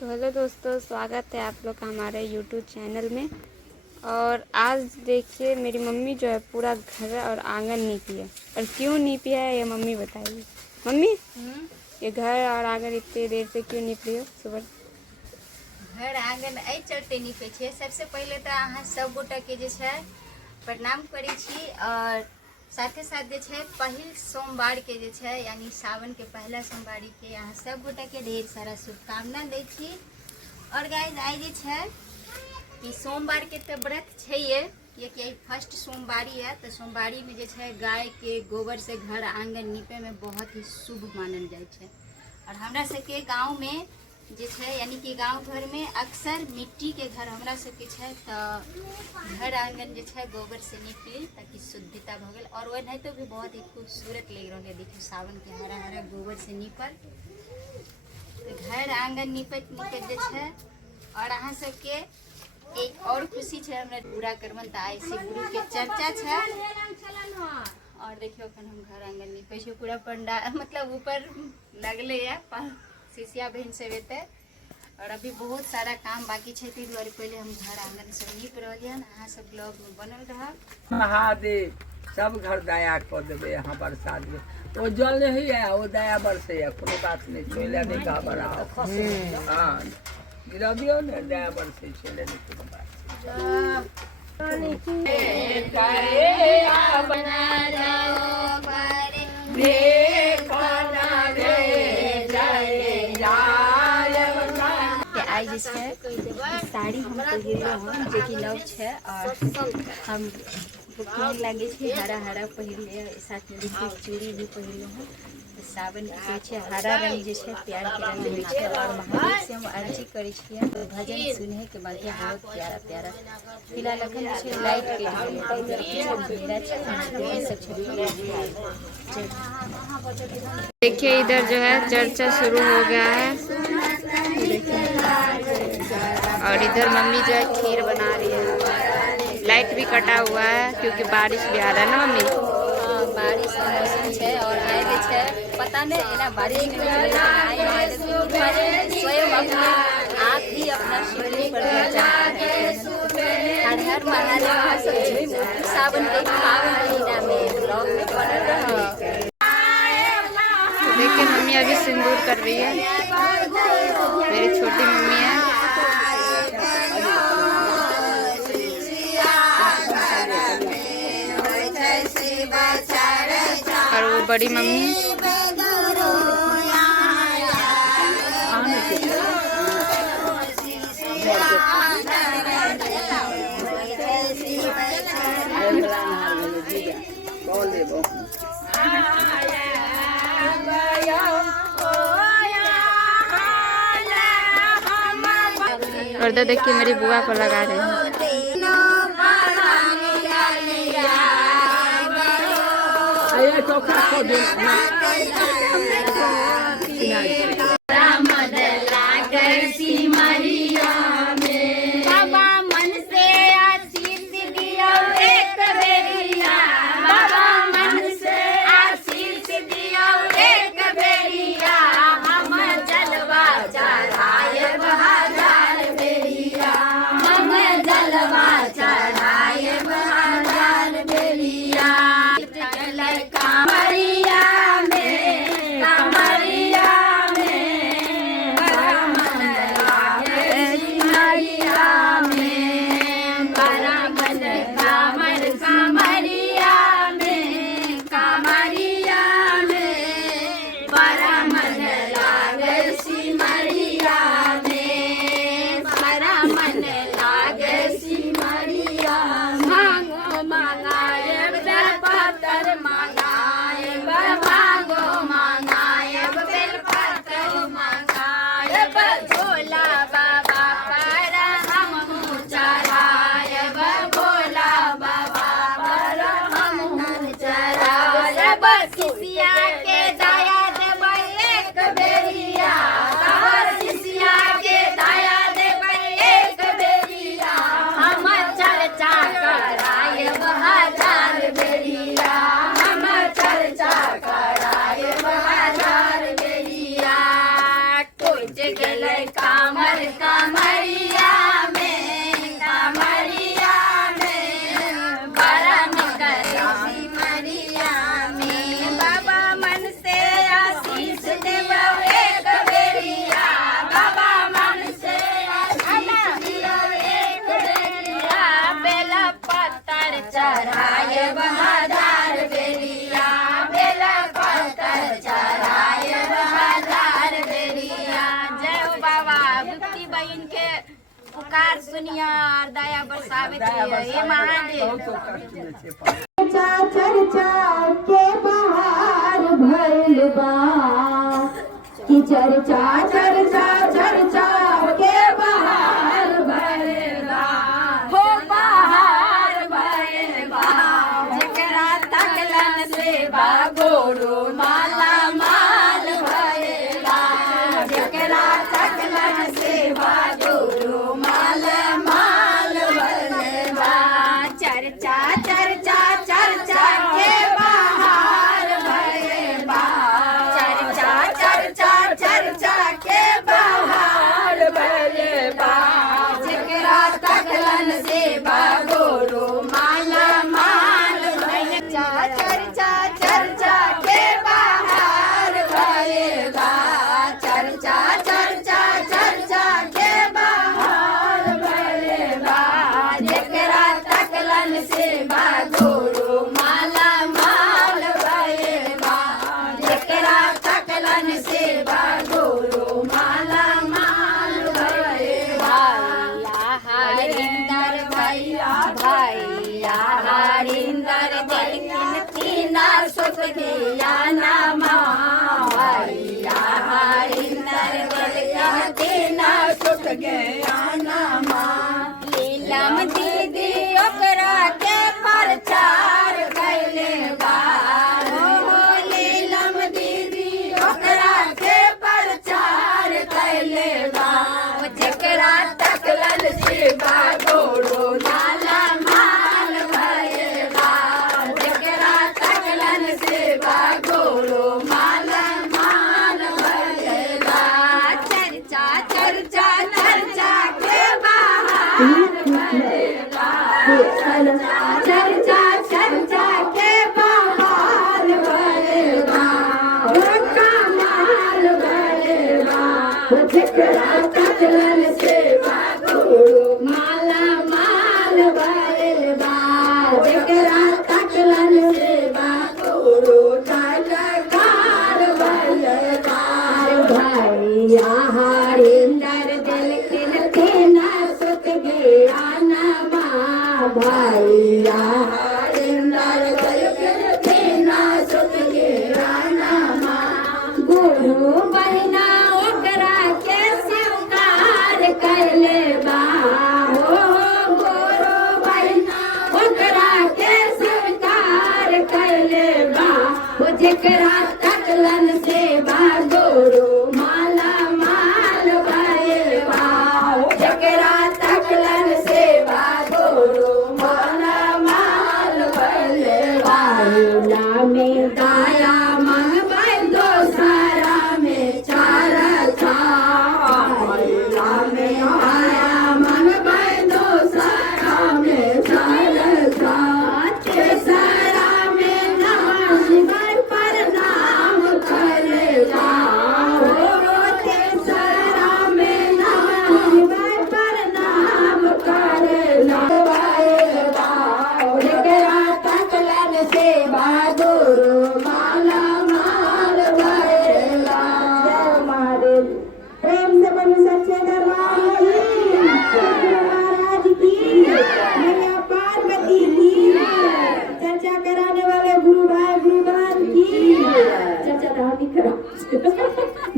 तो हेलो दोस्तों, स्वागत है आप लोग का हमारे यूट्यूब चैनल में। और आज देखिए मेरी मम्मी जो है पूरा घर और आंगन नीपी है। और क्यों नीपी है ये मम्मी बताइए। मम्मी ये घर और आंगन इतने देर से क्यों नीप रही हो? सुबह घर आंगन एहि चलते नीपे छे। सबसे पहले तो अहाँ सब गोटा के जे छे प्रणाम करै छी और साथे साथ जे छे पहिल सोमवार के जे छे यानी सावन के पहला सोमवारी के यहाँ सब गोटा के ढेर सारा शुभकामना दै छी। और गाइस आई जे छे कि सोमवार के तो व्रत छे ये कि फर्स्ट सोमवारी है। तो सोमवारी में जे छे गाय के गोबर से घर आंगन नीपे में बहुत ही शुभ मानल जाए छे। और हमरा सबके गाँव में जे छे यानी कि गांव घर में अक्सर मिट्टी के घर हमरा सबके छे तो घर आंगन जे छे गोबर से नीपली ताकि शुद्धता भ गेल। और वह तो भी बहुत ही खूबसूरत लग रहा है। देखिए सावन के हरा हरा गोबर से नीपल तो घर आंगन नीपत नीपत जे छे। और अहाँ सबके एक और खुशी छे हमरा पूरा करबन त आई से गुरु के चर्चा छे। और देखियो अखन हम घर आंगन नीपे छी पूरा पंडाल मतलब ऊपर लगले है शिष्या बहन से बेते। और अभी बहुत सारा काम बाकी छे ती द्वारे पहले हम घर आंगन सब नीप रहलियन। अहाँ सब ब्लॉग में बनल रह महादेव सब घर दया कर देवे। यहाँ बरसात में वो जल नहीं है वो दया बरसे है। कोनो बात नहीं चले नहीं घबराओ। हाँ गिरा दियो ना दया बरसे चले नहीं कोनो बात। आई जे साड़ी हम पहिरलो हम जे कि लव छे। और हम नीक लागे छे हरा हरा पहिरले साथ में देखिए चूड़ी भी पहिरलो हम। सावन के छे हरा रंग जे छे प्यार के रंग में छे। और महादेव से हम अर्जी करे छिए भजन सुने के बाद बहुत प्यारा प्यारा फिलहाल अखन छे लाइट के अंधेरा छे सब छे। देखिए इधर जो है चर्चा शुरू हो गया है। और इधर मम्मी जो है खीर बना रही है। लाइट भी कटा हुआ है क्योंकि बारिश भी आ रहा है ना मम्मी। बारिश का मौसम छे और आए जे छे पता नहीं एना बारिश में स्वयं अपने आप ही अपना शिवलिंग पर हर हर महादेव सावन के पावन महीना में ब्लॉग में बनल रहा। देखिए मम्मी अभी सिंदूर कर रही है। मेरी छोटी मम्मी है और वो बड़ी मम्मी और इधर देखिए मेरी बुआ को लगा रहे हैं। चोखा को दे काम युक्ति बहन के पुकार सुनिया और दया बरसावे हे महादेव। चर्चा के बाहर भइल बा कि चर्चा चर्चा चर्चा के बाहर भइल बा हो बाहर भइल बा जेकरा तकलन से बागोरो माला माल भइल बा जेकरा तकलन से बागोरो माला माल भइल बा चर्चा चर्चा चर्चा के बाहर भइल बा चर्चा चर्चा चर्चा के बाहर भइल बा जेकरा तकलन से बागोरो माला माल भइल चर्चा चर्चा के बाहर भइल बा चर्चा चर्चा चर्चा के बाहर भइल बा जेकरा तकलन से बागोरो माला माल भइल बा जेकरा तकलन से बागोरो माला माल भइल बा हरिंदर भैया भैया हरिंदर देखिन तीना सुत गया नामा भैया हरिंदर देखिन तीना सुत गया नामा लीलम दीदी ओकरा के प्रचार कैले बा हो लीलम दीदी ओकरा के प्रचार कैले बा जेकरा तकलन से बागोरो माला माल भइल बा जेकरा तकलन से बागोरो माला माल भइल बा चर्चा चर्चा चर्चा के बाहर भइल बा चर्चा चर्चा के बाहर भइल बा कमाल भइल बा जेकरा तकलन से बागोरो माला माल भइल बा जेकरा तकलन से बागोरो तलकार भइल बा भैया हरिंदर दिल के न सुत गया नमा भैया हरिंदर दिल के न सुत गया नमा गुरु बहिना ओकरा के स्वीकार कैले बा हो गुरु बहिना ओकरा के स्वीकार कैले बा हो जेकरा तकलन से बागोरो माला माल भइल बा जेकरा तकलन से बागोरो माला माल भइल बा ला में दाया मंगबै दोसरा में चार ला में आया मंगबै दोसरा में चार तेसरा में नमः शिवाय प्रणाम करेगा हो तेसरा में नमः शिवाय प्रणाम करेगा जेकरा तकलन से बागोरो माला माल भइल बा जय महादेव प्रेम से बोलो सच्चे दरबार महाराज की मैया पार्वती की चर्चा कराने